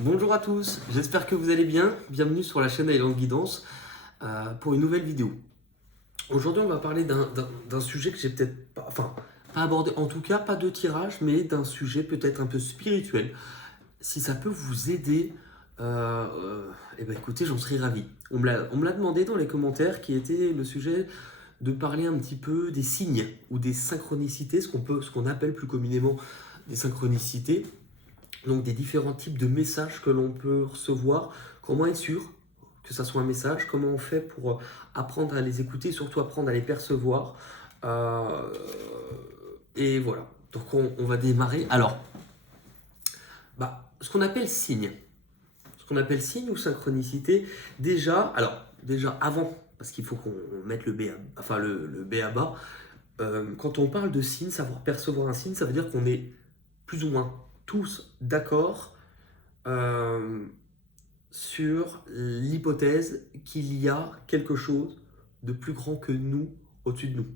Bonjour à tous, j'espère que vous allez bien. Bienvenue sur la chaîne Island Guidance pour une nouvelle vidéo. Aujourd'hui, on va parler d'un sujet que j'ai peut-être pas abordé, en tout cas pas de tirage, mais d'un sujet peut-être un peu spirituel. Si ça peut vous aider, eh ben écoutez, j'en serais ravi. On me l'a demandé dans les commentaires qui était le sujet de parler un petit peu des signes ou des synchronicités, ce qu'on appelle plus communément des synchronicités. Donc des différents types de messages que l'on peut recevoir, comment être sûr que ça soit un message, comment on fait pour apprendre à les écouter, surtout apprendre à les percevoir. Euh, et voilà, donc on va démarrer. Alors, ce qu'on appelle signe, ou synchronicité, déjà avant, parce qu'il faut qu'on mette le B à bas, quand on parle de signe, savoir percevoir un signe, ça veut dire qu'on est plus ou moins tous d'accord euh, sur l'hypothèse qu'il y a quelque chose de plus grand que nous au-dessus de nous.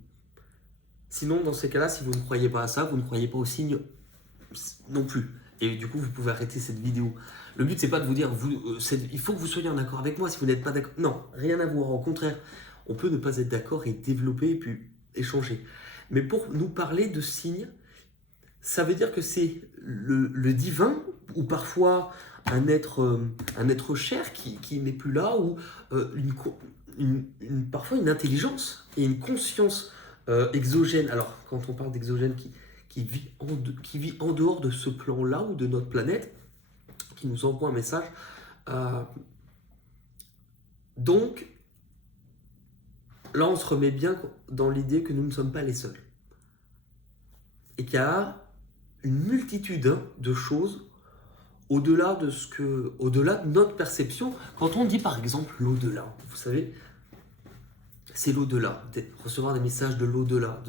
Sinon, dans ces cas-là, si vous ne croyez pas à ça, vous ne croyez pas aux signes non plus. Et du coup, vous pouvez arrêter cette vidéo. Le but, c'est pas de vous dire, il faut que vous soyez en accord avec moi si vous n'êtes pas d'accord. Non, rien à voir. Au contraire, on peut ne pas être d'accord et développer et puis échanger. Mais pour nous parler de signes, ça veut dire que c'est le divin, ou parfois un être cher qui n'est plus là, ou parfois une intelligence et une conscience exogène. Alors, quand on parle d'exogène qui vit en dehors de ce plan-là ou de notre planète, qui nous envoie un message. Euh, donc, là, on se remet bien dans l'idée que nous ne sommes pas les seuls. Et qu'il y a une multitude de choses au-delà de notre perception. Quand on dit par exemple l'au-delà, vous savez, c'est l'au-delà, recevoir des messages de l'au-delà.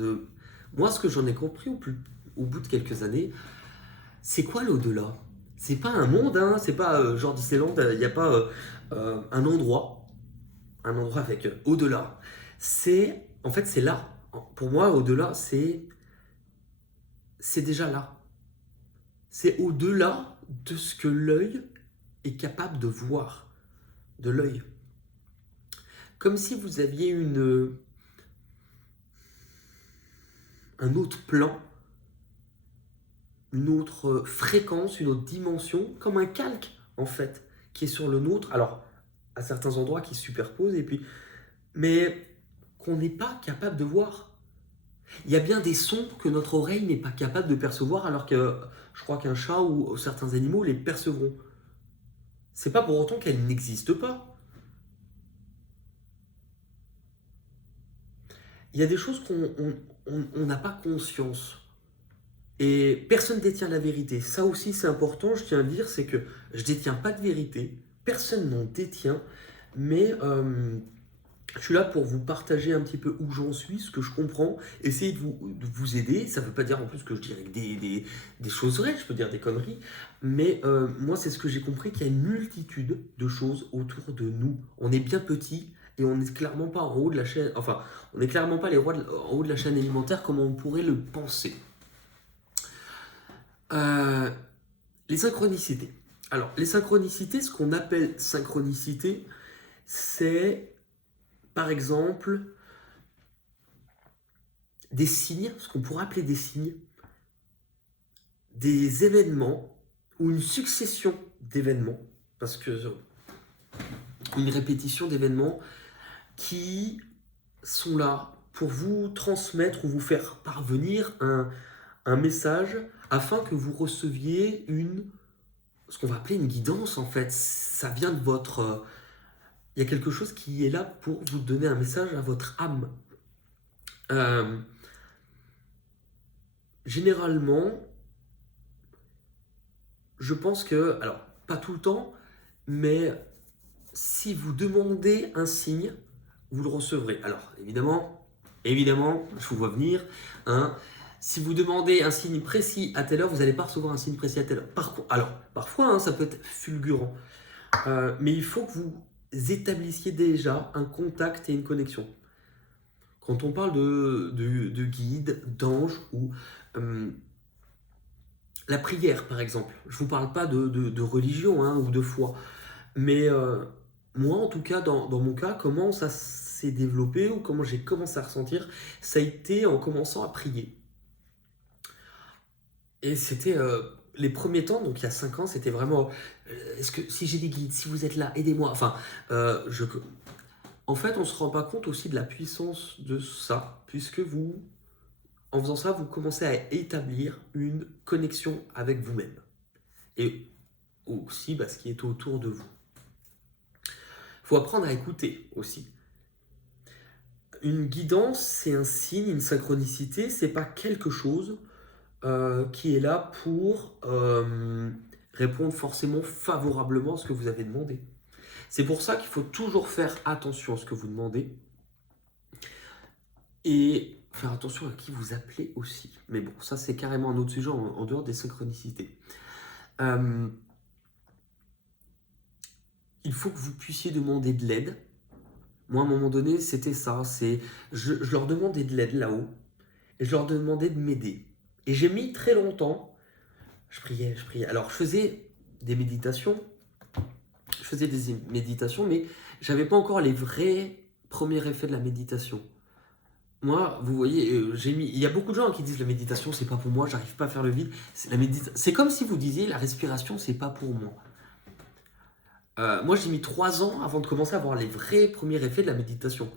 Moi, ce que j'en ai compris au bout de quelques années, c'est quoi l'au-delà? C'est pas un monde, hein, c'est pas genre Disneyland, il n'y a pas un endroit avec au-delà. En fait, c'est là. Pour moi, au-delà, c'est déjà là. C'est au-delà de ce que l'œil est capable de voir, de l'œil. Comme si vous aviez un autre plan, une autre fréquence, une autre dimension, comme un calque en fait, qui est sur le nôtre. Alors, à certains endroits qui se superposent, mais qu'on n'est pas capable de voir. Il y a bien des sons que notre oreille n'est pas capable de percevoir, alors que je crois qu'un chat ou certains animaux les percevront. C'est pas pour autant qu'elles n'existent pas. Il y a des choses qu'on n'a pas conscience. Et personne ne détient la vérité. Ça aussi, c'est important, je tiens à dire, c'est que je ne détiens pas de vérité. Personne n'en détient. Mais je suis là pour vous partager un petit peu où j'en suis, ce que je comprends, essayer de vous aider. Ça ne veut pas dire en plus que je dirais des choses vraies, je peux dire des conneries. Mais moi, c'est ce que j'ai compris, qu'il y a une multitude de choses autour de nous. On est bien petit et on n'est clairement pas en haut de la chaîne. Enfin, on n'est clairement pas les rois en haut de la chaîne alimentaire comme on pourrait le penser. Euh, les synchronicités. Alors, les synchronicités, ce qu'on appelle synchronicité, c'est par exemple des signes, ce qu'on pourrait appeler des signes, des événements ou une succession d'événements, parce que une répétition d'événements qui sont là pour vous transmettre ou vous faire parvenir un message afin que vous receviez ce qu'on va appeler une guidance en fait. Ça vient de votre... il y a quelque chose qui est là pour vous donner un message à votre âme. Euh, Généralement, je pense que, alors pas tout le temps, mais si vous demandez un signe, vous le recevrez. Alors évidemment, je vous vois venir, hein, si vous demandez un signe précis à telle heure, vous n'allez pas recevoir un signe précis à telle heure. Alors, parfois, hein, ça peut être fulgurant. Mais il faut que vous établissiez déjà un contact et une connexion. Quand on parle de guide, d'ange ou La prière, par exemple. Je ne vous parle pas de religion hein, ou de foi. Mais moi, en tout cas, dans mon cas, comment ça s'est développé ou comment j'ai commencé à ressentir, ça a été en commençant à prier. Et c'était les premiers temps, donc il y a 5 ans, c'était vraiment est-ce que si j'ai des guides, si vous êtes là, aidez-moi. Enfin, en fait, on ne se rend pas compte aussi de la puissance de ça, puisque en faisant ça, vous commencez à établir une connexion avec vous-même et aussi ce qui est autour de vous. Il faut apprendre à écouter aussi. Une guidance, c'est un signe, une synchronicité, c'est pas quelque chose qui est là pour répondre forcément favorablement à ce que vous avez demandé. C'est pour ça qu'il faut toujours faire attention à ce que vous demandez et faire attention à qui vous appelez aussi. Mais bon, ça c'est carrément un autre sujet en dehors des synchronicités. Il faut que vous puissiez demander de l'aide. Moi, à un moment donné, c'était ça. Je leur demandais de l'aide là-haut et je leur demandais de m'aider. Et j'ai mis très longtemps. Je priais. Alors, je faisais des méditations. Mais j'avais pas encore les vrais premiers effets de la méditation. Moi, vous voyez, il y a beaucoup de gens qui disent la méditation, c'est pas pour moi, j'arrive pas à faire le vide. C'est comme si vous disiez la respiration, c'est pas pour moi. Moi, j'ai mis 3 ans avant de commencer à avoir les vrais premiers effets de la méditation.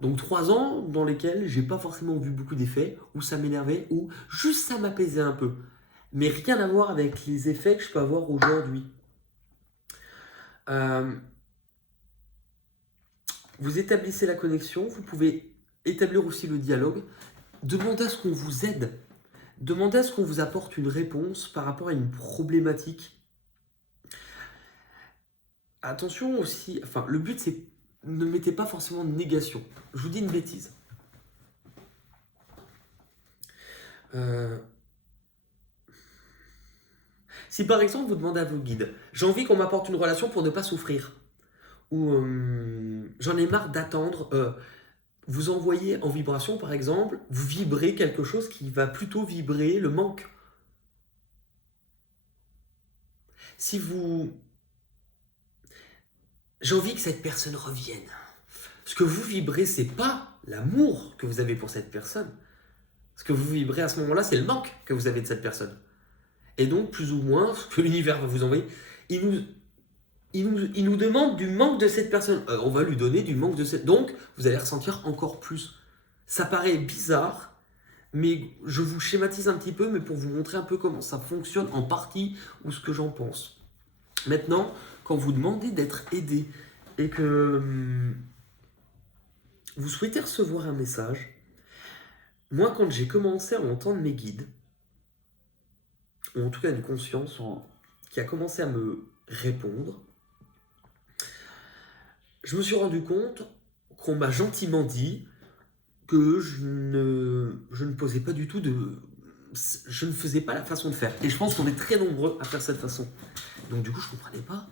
Donc 3 ans dans lesquels j'ai pas forcément vu beaucoup d'effets, où ça m'énervait, ou juste ça m'apaisait un peu. Mais rien à voir avec les effets que je peux avoir aujourd'hui. Vous établissez la connexion, vous pouvez établir aussi le dialogue. Demandez à ce qu'on vous aide. Demandez à ce qu'on vous apporte une réponse par rapport à une problématique. Attention aussi, le but c'est ne mettez pas forcément de négation. Je vous dis une bêtise. Si par exemple vous demandez à vos guides, j'ai envie qu'on m'apporte une relation pour ne pas souffrir, ou j'en ai marre d'attendre, vous envoyez en vibration par exemple, vous vibrez quelque chose qui va plutôt vibrer le manque. Si vous... J'ai envie que cette personne revienne. Ce que vous vibrez, c'est pas l'amour que vous avez pour cette personne. Ce que vous vibrez à ce moment-là, c'est le manque que vous avez de cette personne. Et donc, plus ou moins, ce que l'univers va vous envoyer, il nous demande du manque de cette personne. On va lui donner du manque de cette... Donc, vous allez ressentir encore plus. Ça paraît bizarre, mais je vous schématise un petit peu, mais pour vous montrer un peu comment ça fonctionne en partie ou ce que j'en pense. Maintenant, quand vous demandez d'être aidé et que vous souhaitez recevoir un message, moi, quand j'ai commencé à entendre mes guides, ou en tout cas une conscience qui a commencé à me répondre, je me suis rendu compte qu'on m'a gentiment dit que je ne posais pas du tout je ne faisais pas la façon de faire. Et je pense qu'on est très nombreux à faire cette façon. Donc du coup, je ne comprenais pas.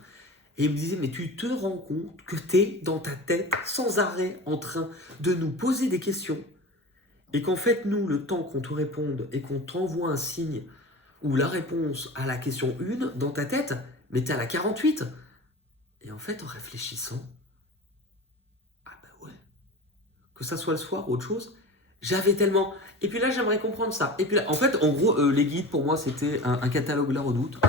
Et il me disait, mais tu te rends compte que tu es dans ta tête sans arrêt en train de nous poser des questions et qu'en fait, nous, le temps qu'on te réponde et qu'on t'envoie un signe ou la réponse à la question 1 dans ta tête, mais tu es à la 48. Et en fait, en réfléchissant, que ça soit le soir ou autre chose, j'avais tellement... Et puis là, j'aimerais comprendre ça. Et puis là, en fait, en gros, les guides, pour moi, c'était un catalogue La Redoute,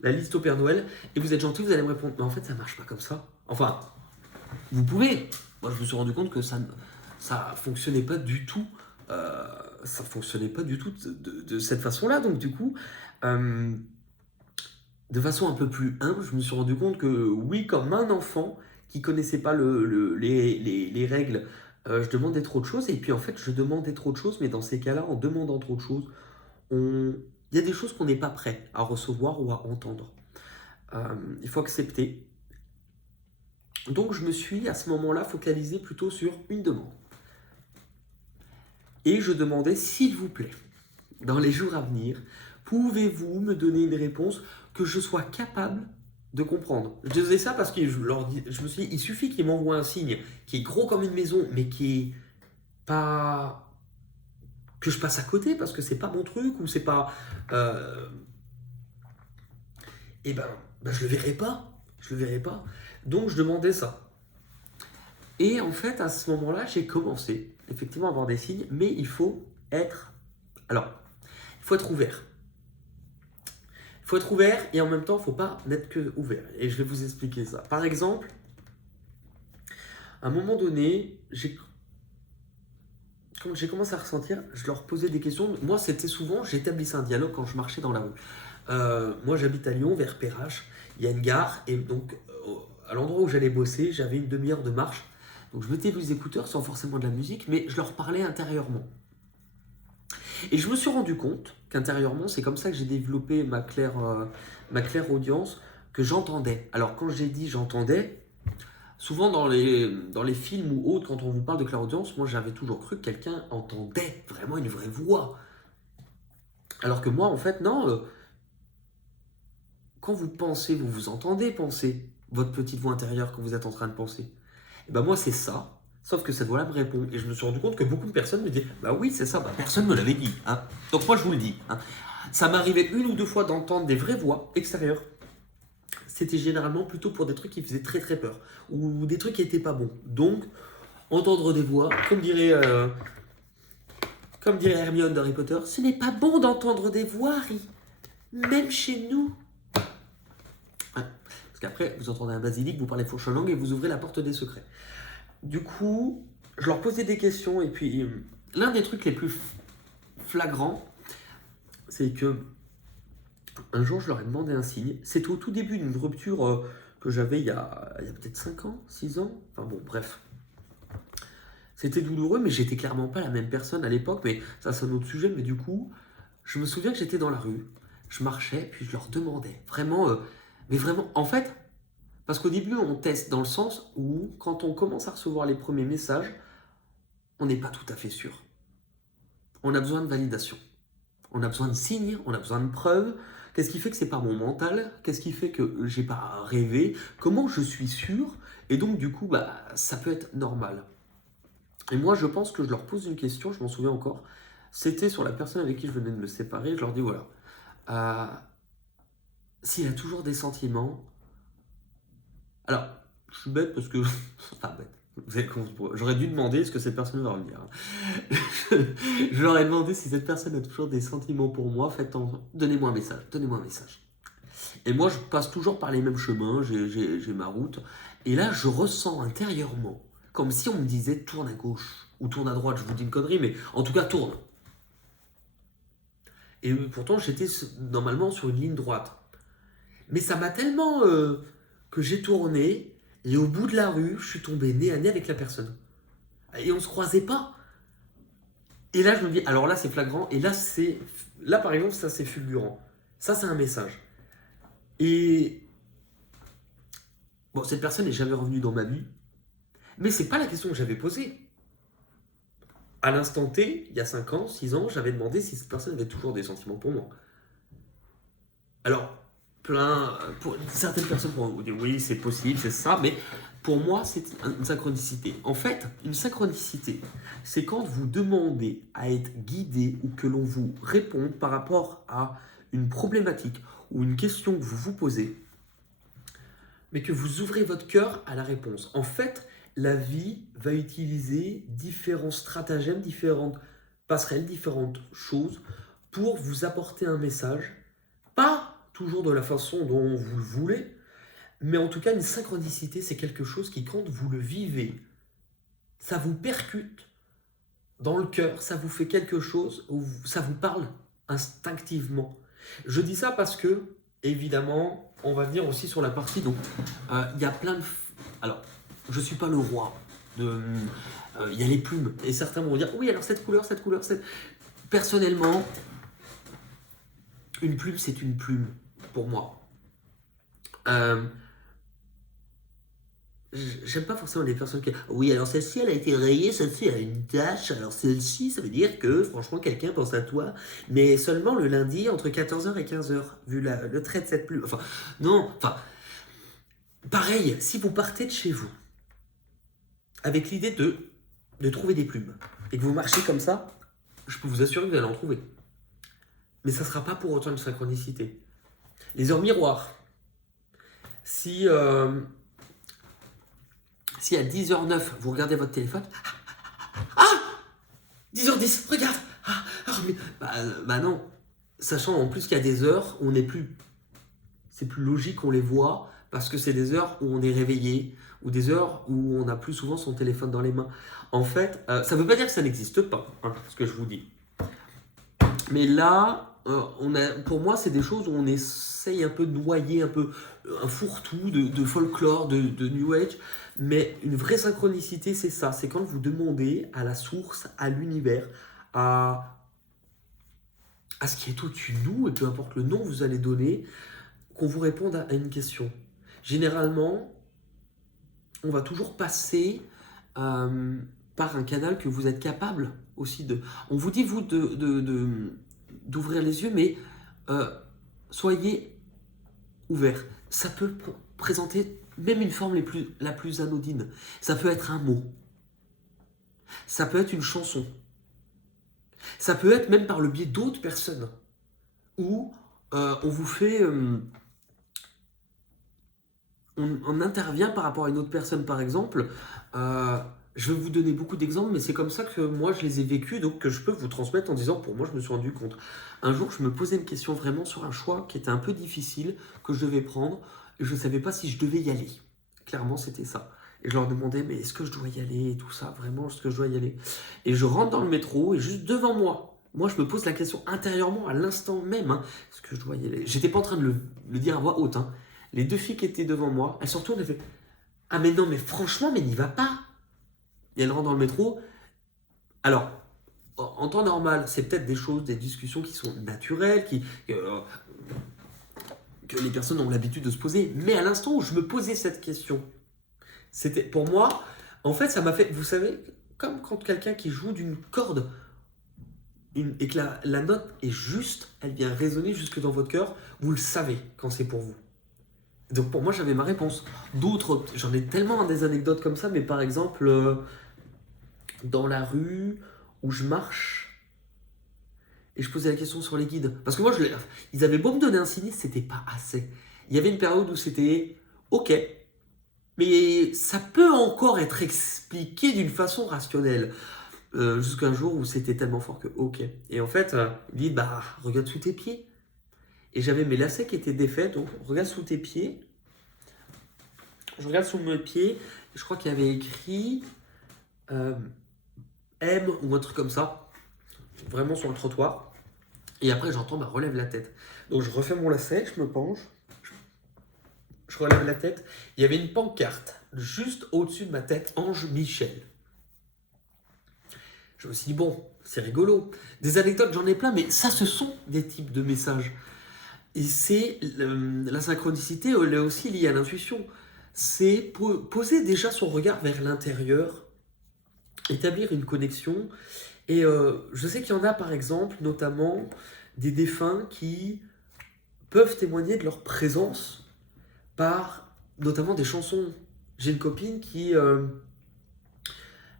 la liste au Père Noël, et vous êtes gentil, vous allez me répondre. Mais en fait, ça marche pas comme ça. Enfin, vous pouvez. Moi, je me suis rendu compte que ça fonctionnait pas du tout. Ça fonctionnait pas du tout de cette façon-là. Donc, du coup, de façon un peu plus humble, je me suis rendu compte que oui, comme un enfant qui connaissait pas les règles, je demandais trop de choses. Et puis en fait, je demandais trop de choses, mais dans ces cas-là, en demandant trop de choses, il y a des choses qu'on n'est pas prêt à recevoir ou à entendre. Il faut accepter. Donc je me suis à ce moment-là focalisé plutôt sur une demande. Et je demandais, s'il vous plaît, dans les jours à venir, pouvez-vous me donner une réponse que je sois capable de comprendre. Je disais ça parce que je me suis dit, il suffit qu'ils m'envoient un signe qui est gros comme une maison, mais qui est pas... que je passe à côté parce que c'est pas mon truc ou c'est pas... et ben, je le verrai pas. Je le verrai pas. Donc je demandais ça. Et en fait, à ce moment-là, j'ai commencé effectivement à avoir des signes, mais il faut être... Alors, il faut être ouvert. Il faut être ouvert et en même temps, il ne faut pas n'être que ouvert. Et je vais vous expliquer ça. Par exemple, à un moment donné, quand j'ai commencé à ressentir, je leur posais des questions. Moi, c'était souvent, j'établissais un dialogue quand je marchais dans la rue. Moi, j'habite à Lyon, vers Perrache. Il y a une gare et donc, à l'endroit où j'allais bosser, j'avais une demi-heure de marche. Donc, je mettais les écouteurs sans forcément de la musique, mais je leur parlais intérieurement. Et je me suis rendu compte qu'intérieurement, c'est comme ça que j'ai développé ma claire audience, que j'entendais. Alors, quand j'ai dit j'entendais, souvent dans les films ou autres, quand on vous parle de clairaudience, moi j'avais toujours cru que quelqu'un entendait vraiment une vraie voix. Alors que moi, en fait, non. Quand vous pensez, vous vous entendez penser, votre petite voix intérieure que vous êtes en train de penser. Et ben moi, c'est ça. Sauf que cette voix-là me répond. Et je me suis rendu compte que beaucoup de personnes me disaient, bah oui, c'est ça, bah personne ne me l'avait dit. Hein. Donc moi, je vous le dis. Hein. Ça m'arrivait une ou deux fois d'entendre des vraies voix extérieures. C'était généralement plutôt pour des trucs qui faisaient très très peur. Ou des trucs qui n'étaient pas bons. Donc, entendre des voix, comme dirait Hermione d'Harry Potter, ce n'est pas bon d'entendre des voix, Harry. Même chez nous. Hein. Parce qu'après, vous entendez un basilic, vous parlez fourche langue et vous ouvrez la porte des secrets. Du coup, je leur posais des questions et puis l'un des trucs les plus flagrants, c'est que un jour, je leur ai demandé un signe. C'était au tout début d'une rupture que j'avais il y a peut-être 5 ans, 6 ans. Enfin bon, bref. C'était douloureux, mais j'étais clairement pas la même personne à l'époque. Mais ça, c'est un autre sujet. Mais du coup, je me souviens que j'étais dans la rue. Je marchais, puis je leur demandais. Vraiment, mais vraiment, en fait, parce qu'au début, on teste dans le sens où, quand on commence à recevoir les premiers messages, on n'est pas tout à fait sûr. On a besoin de validation. On a besoin de signes, on a besoin de preuves. Qu'est-ce qui fait que c'est pas mon mental? Qu'est-ce qui fait que j'ai pas rêvé? Comment je suis sûr? Et donc, du coup, bah, ça peut être normal. Et moi, je pense que je leur pose une question, je m'en souviens encore. C'était sur la personne avec qui je venais de me séparer. Je leur dis voilà, s'il a toujours des sentiments. Alors, je suis bête parce que. Enfin, bête. Vous avez compris. J'aurais dû demander ce que cette personne va revenir. Je leur ai demandé si cette personne a toujours des sentiments pour moi. Donnez-moi un message. Donnez-moi un message. Et moi, je passe toujours par les mêmes chemins. J'ai ma route. Et là, je ressens intérieurement, comme si on me disait tourne à gauche ou tourne à droite. Je vous dis une connerie, mais en tout cas, tourne. Et pourtant, j'étais normalement sur une ligne droite. Mais ça m'a tellement que j'ai tourné. Et au bout de la rue, je suis tombé nez à nez avec la personne. Et on ne se croisait pas. Et là, je me dis, alors là, c'est flagrant. Et là, par exemple, ça, c'est fulgurant. Ça, c'est un message. Et bon, cette personne n'est jamais revenue dans ma vie. Mais c'est pas la question que j'avais posée. À l'instant T, il y a 5 ans, 6 ans, j'avais demandé si cette personne avait toujours des sentiments pour moi. Alors, pour certaines personnes pourront vous dire oui, c'est possible, c'est ça, mais pour moi, c'est une synchronicité. En fait, une synchronicité, c'est quand vous demandez à être guidé ou que l'on vous réponde par rapport à une problématique ou une question que vous vous posez, mais que vous ouvrez votre cœur à la réponse. En fait, la vie va utiliser différents stratagèmes, différentes passerelles, différentes choses pour vous apporter un message, pas toujours de la façon dont vous le voulez, mais en tout cas, une synchronicité, c'est quelque chose qui, quand vous le vivez, ça vous percute dans le cœur, ça vous fait quelque chose, où ça vous parle instinctivement. Je dis ça parce que, évidemment, on va venir aussi sur la partie, donc, il y a plein de... Alors, je ne suis pas le roi, il y a les plumes, et certains vont dire, oui, alors cette couleur, Personnellement, une plume, c'est une plume. Pour moi. J'aime pas forcément les personnes qui... Oui, alors celle-ci, elle a été rayée, celle-ci, elle a une tache, alors celle-ci, ça veut dire que, franchement, quelqu'un pense à toi, mais seulement le lundi, entre 14h et 15h, vu le trait de cette plume. Enfin, non, pareil, si vous partez de chez vous, avec l'idée de trouver des plumes, et que vous marchez comme ça, je peux vous assurer que vous allez en trouver. Mais ça ne sera pas pour autant une synchronicité. Les heures miroirs. Si à 10h09, vous regardez votre téléphone, 10h10, regarde. Bah non. Sachant en plus qu'il y a des heures où c'est plus logique qu'on les voit parce que c'est des heures où on est réveillé ou des heures où on a plus souvent son téléphone dans les mains. En fait, ça ne veut pas dire que ça n'existe pas, ce que je vous dis. Mais là, pour moi, c'est des choses où on essaye un peu de noyer un fourre-tout de folklore, de New Age. Mais une vraie synchronicité, c'est ça. C'est quand vous demandez à la source, à l'univers, à ce qui est au-dessus de nous, et peu importe le nom que vous allez donner, qu'on vous réponde à une question. Généralement, on va toujours passer par un canal que vous êtes capable aussi de... On vous dit, vous, d'ouvrir les yeux, mais soyez ouverts. Ça peut présenter même une forme la plus anodine. Ça peut être un mot. Ça peut être une chanson. Ça peut être même par le biais d'autres personnes. Où on vous fait... on intervient par rapport à une autre personne, par exemple. Je vais vous donner beaucoup d'exemples, mais c'est comme ça que moi je les ai vécus, donc que je peux vous transmettre en disant, pour moi je me suis rendu compte. Un jour, je me posais une question vraiment sur un choix qui était un peu difficile, que je devais prendre, et je ne savais pas si je devais y aller. Clairement, c'était ça. Et je leur demandais, mais est-ce que je dois y aller et tout ça, vraiment, est-ce que je dois y aller? Et je rentre dans le métro, et juste devant moi, je me pose la question intérieurement, à l'instant même, est-ce que je dois y aller? J'étais pas en train de le dire à voix haute. Les deux filles qui étaient devant moi, elles se retournent et font, ah mais non, mais franchement, mais n'y va pas. Et elles rentrent dans le métro. Alors, en temps normal, c'est peut-être des discussions qui sont naturelles, que les personnes ont l'habitude de se poser. Mais à l'instant où je me posais cette question, c'était pour moi, en fait, ça m'a fait, vous savez, comme quand quelqu'un qui joue d'une corde et que la note est juste, elle vient résonner jusque dans votre cœur, vous le savez quand c'est pour vous. Donc pour moi, j'avais ma réponse. D'autres, j'en ai tellement des anecdotes comme ça, mais par exemple, dans la rue où je marche et je posais la question sur les guides. Parce que moi, ils avaient beau me donner un sinistre, c'était pas assez. Il y avait une période où c'était OK, mais ça peut encore être expliqué d'une façon rationnelle. Jusqu'à un jour où c'était tellement fort que OK. Et en fait, il dit, bah, regarde sous tes pieds. Et j'avais mes lacets qui étaient défaits, donc regarde sous tes pieds. Je regarde sous mes pieds, je crois qu'il y avait écrit M ou un truc comme ça, vraiment sur le trottoir. Et après, j'entends, bah, relève la tête. Donc je refais mon lacet, je me penche, je relève la tête. Il y avait une pancarte juste au-dessus de ma tête, Ange Michel. Je me suis dit, bon, c'est rigolo. Des anecdotes, j'en ai plein, mais ça, ce sont des types de messages. Et c'est la synchronicité, elle est aussi liée à l'intuition. C'est poser déjà son regard vers l'intérieur, établir une connexion. Et je sais qu'il y en a, par exemple, notamment des défunts qui peuvent témoigner de leur présence par notamment des chansons. J'ai une copine qui...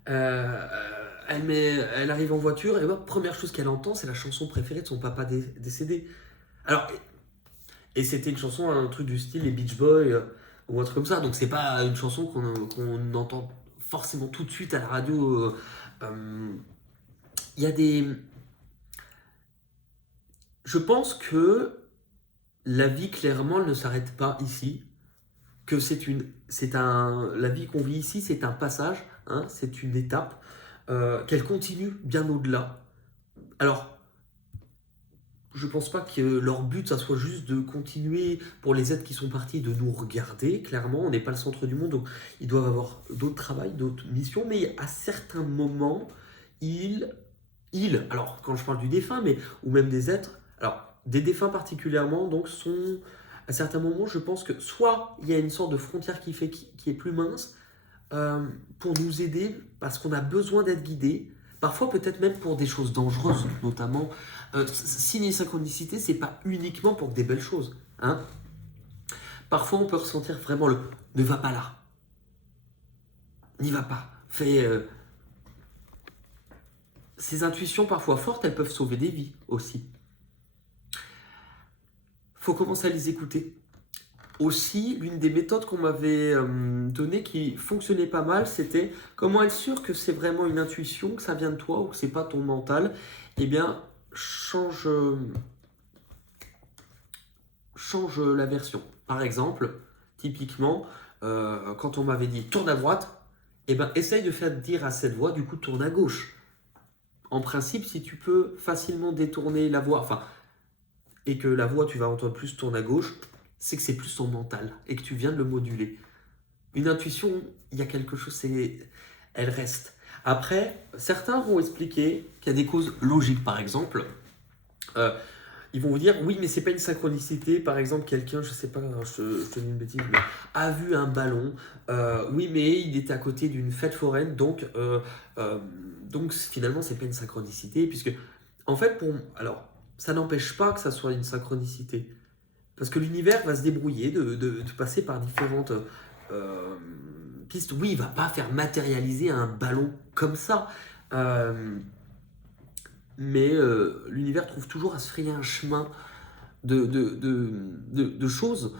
elle arrive en voiture et première chose qu'elle entend, c'est la chanson préférée de son papa décédé. Alors, et c'était une chanson, un truc du style les Beach Boys ou un truc comme ça. Donc c'est pas une chanson qu'on entend forcément tout de suite à la radio. Il y a des... Je pense que la vie, clairement, elle ne s'arrête pas ici. Que la vie qu'on vit ici, c'est un passage, c'est une étape, qu'elle continue bien au-delà. Alors, je pense pas que leur but, ça soit juste de continuer pour les êtres qui sont partis, de nous regarder. Clairement, on n'est pas le centre du monde, donc ils doivent avoir d'autres travails, d'autres missions. Mais à certains moments, alors quand je parle du défunt, ou même des êtres, alors des défunts particulièrement, donc sont à certains moments, je pense que soit il y a une sorte de frontière qui est plus mince pour nous aider parce qu'on a besoin d'être guidé. Parfois, peut-être même pour des choses dangereuses, notamment. Signe et synchronicité, c'est pas uniquement pour des belles choses. Parfois, on peut ressentir vraiment ne va pas là. N'y va pas. ces intuitions parfois fortes, elles peuvent sauver des vies aussi. Faut commencer à les écouter. Aussi, l'une des méthodes qu'on m'avait donnée qui fonctionnait pas mal, c'était comment être sûr que c'est vraiment une intuition, que ça vient de toi ou que c'est pas ton mental. Eh bien, change la version. Par exemple, typiquement, quand on m'avait dit tourne à droite, eh ben, essaye de faire dire à cette voix, du coup, tourne à gauche. En principe, si tu peux facilement détourner la voix, et que la voix, tu vas entendre plus tourne à gauche, c'est que c'est plus ton mental et que tu viens de le moduler. Une intuition, il y a quelque chose, elle reste. Après, certains vont expliquer qu'il y a des causes logiques, par exemple. Ils vont vous dire, oui, mais c'est pas une synchronicité. Par exemple, quelqu'un, je sais pas, je te dis une bêtise, mais a vu un ballon. Oui, mais il était à côté d'une fête foraine, donc finalement, c'est pas une synchronicité, puisque, en fait, alors, ça n'empêche pas que ça soit une synchronicité. Parce que l'univers va se débrouiller de passer par différentes pistes. Oui, il ne va pas faire matérialiser un ballon comme ça. Mais l'univers trouve toujours à se frayer un chemin de choses.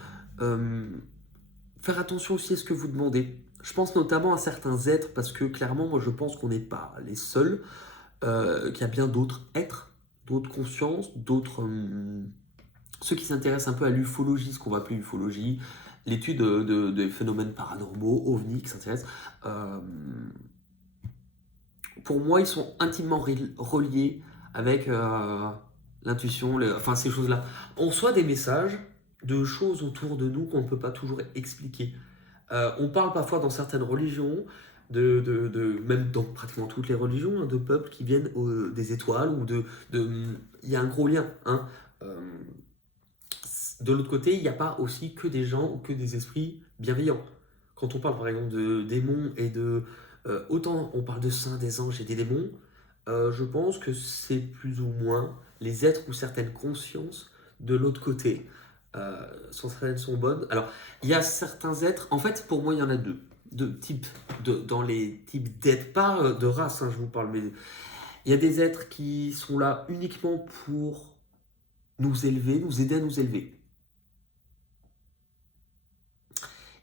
Faire attention aussi à ce que vous demandez. Je pense notamment à certains êtres, parce que clairement, moi je pense qu'on n'est pas les seuls, qu'il y a bien d'autres êtres, d'autres consciences, d'autres... ceux qui s'intéressent un peu à l'ufologie, ce qu'on va appeler l'ufologie, l'étude des phénomènes paranormaux, ovnis, qui s'intéressent, pour moi, ils sont intimement reliés avec l'intuition, ces choses-là. On reçoit des messages de choses autour de nous qu'on ne peut pas toujours expliquer. On parle parfois dans certaines religions, même dans pratiquement toutes les religions, de peuples qui viennent des étoiles, ou il y a un gros lien, hein. De l'autre côté, il n'y a pas aussi que des gens ou que des esprits bienveillants. Quand on parle par exemple de démons et autant on parle de saints, des anges et des démons, je pense que c'est plus ou moins les êtres ou certaines consciences de l'autre côté. Certaines sont bonnes. Alors, il y a certains êtres, en fait, pour moi, il y en a deux types, dans les types d'êtres, pas de race, hein, je vous parle, mais il y a des êtres qui sont là uniquement pour nous élever, nous aider à nous élever.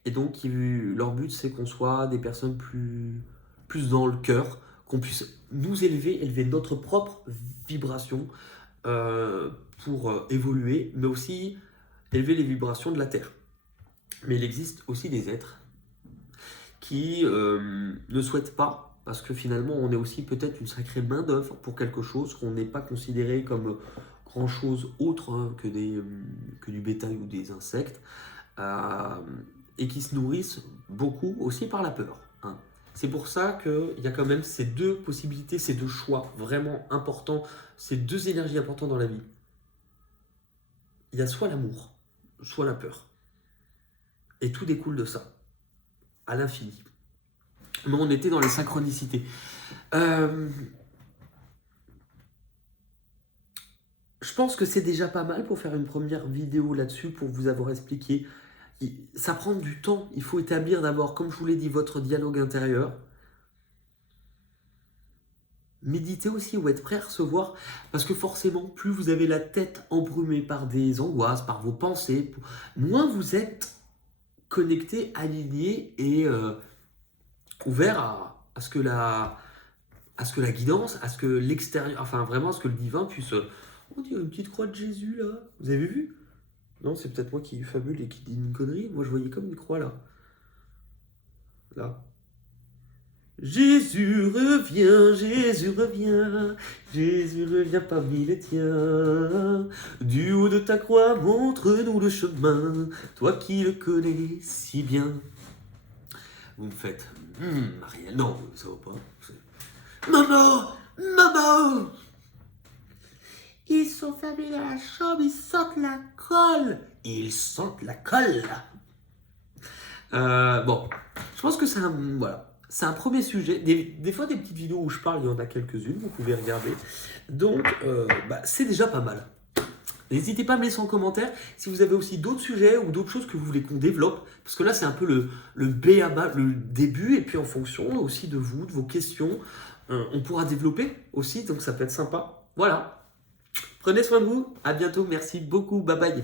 Et donc, leur but, c'est qu'on soit des personnes plus dans le cœur, qu'on puisse nous élever notre propre vibration pour évoluer, mais aussi élever les vibrations de la Terre. Mais il existe aussi des êtres qui ne souhaitent pas, parce que finalement, on est aussi peut-être une sacrée main-d'œuvre pour quelque chose qu'on n'est pas considéré comme grand-chose autre, hein, que du bétail ou des insectes. Et qui se nourrissent beaucoup aussi par la peur, hein. C'est pour ça qu'il y a quand même ces deux possibilités, ces deux choix vraiment importants, ces deux énergies importantes dans la vie. Il y a soit l'amour, soit la peur. Et tout découle de ça, à l'infini. Mais on était dans les synchronicités. Je pense que c'est déjà pas mal pour faire une première vidéo là-dessus, pour vous avoir expliqué. Ça prend du temps, il faut établir d'abord, comme je vous l'ai dit, votre dialogue intérieur. Méditez aussi ou être prêt à recevoir, parce que forcément, plus vous avez la tête embrumée par des angoisses, par vos pensées, moins vous êtes connecté, aligné et ouvert à ce que la guidance, à ce que l'extérieur, enfin vraiment à ce que le divin puisse... On dirait une petite croix de Jésus là, vous avez vu ? Non, c'est peut-être moi qui fabule et qui dis une connerie. Moi, je voyais comme une croix, là. Là. Jésus revient, Jésus revient, Jésus revient parmi les tiens. Du haut de ta croix, montre-nous le chemin, toi qui le connais si bien. Vous me faites, Marielle, non, ça va pas. Maman, maman! Ils sont fermés dans la chambre, ils sentent la colle. Ils sentent la colle. Bon, je pense que c'est un premier sujet. Des fois, des petites vidéos où je parle, il y en a quelques-unes, vous pouvez regarder. Donc, c'est déjà pas mal. N'hésitez pas à me laisser en commentaire si vous avez aussi d'autres sujets ou d'autres choses que vous voulez qu'on développe. Parce que là, c'est un peu le B à bas, le début. Et puis, en fonction aussi de vous, de vos questions, on pourra développer aussi, donc ça peut être sympa. Voilà. Prenez soin de vous. À bientôt. Merci beaucoup. Bye bye.